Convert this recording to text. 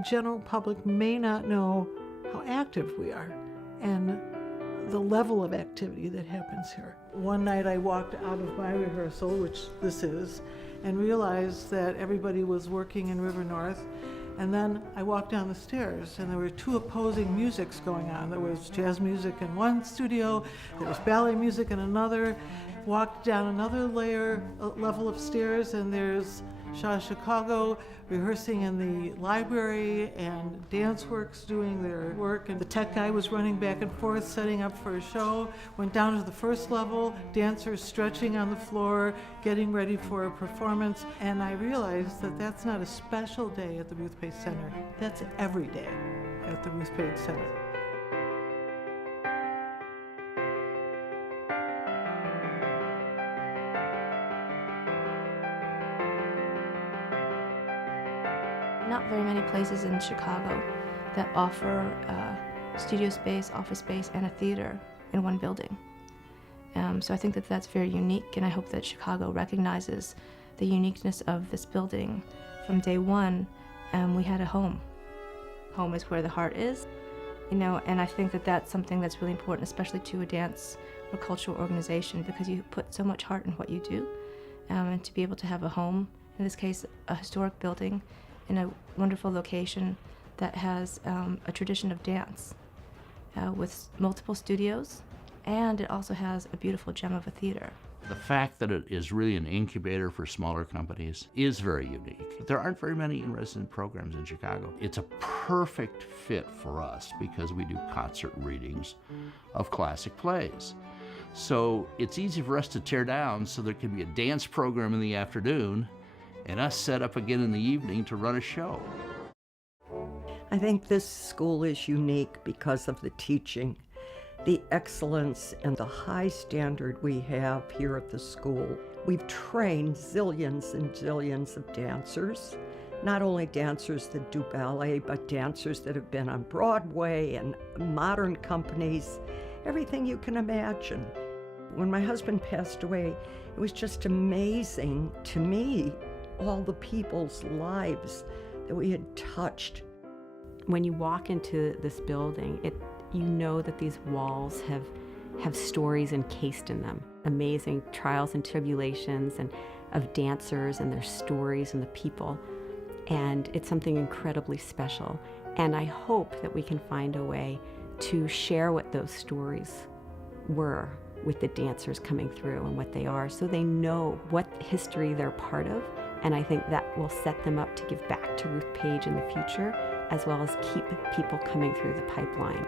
the general public may not know how active we are and the level of activity that happens here. One night I walked out of my rehearsal, which this is, and realized that everybody was working in River North. And then I walked down the stairs and there were two opposing musics going on. There was jazz music in one studio, there was ballet music in another. Walked down another level of stairs and there's Shaw Chicago rehearsing in the library and Dance Works doing their work, and the tech guy was running back and forth setting up for a show. Went down to the first level, dancers stretching on the floor, getting ready for a performance, and I realized that that's not a special day at the Ruth Pace Center. That's every day at the Ruth Pace Center. Not very many places in Chicago that offer studio space, office space, and a theater in one building. So I think that that's very unique, and I hope that Chicago recognizes the uniqueness of this building. From day one, we had a home. Home is where the heart is, you know, and I think that that's something that's really important, especially to a dance or cultural organization, because you put so much heart in what you do, and to be able to have a home, in this case, a historic building, in a wonderful location that has a tradition of dance with multiple studios, and it also has a beautiful gem of a theater. The fact that it is really an incubator for smaller companies is very unique. There aren't very many in-resident programs in Chicago. It's a perfect fit for us because we do concert readings of classic plays. So it's easy for us to tear down so there can be a dance program in the afternoon and us set up again in the evening to run a show. I think this school is unique because of the teaching, the excellence, and the high standard we have here at the school. We've trained zillions and zillions of dancers, not only dancers that do ballet, but dancers that have been on Broadway and modern companies, everything you can imagine. When my husband passed away, it was just amazing to me all the people's lives that we had touched. When you walk into this building, you know that these walls have stories encased in them. Amazing trials and tribulations and of dancers and their stories and the people. And it's something incredibly special. And I hope that we can find a way to share what those stories were with the dancers coming through and what they are, so they know what history they're part of. And I think that will set them up to give back to Ruth Page in the future, as well as keep people coming through the pipeline.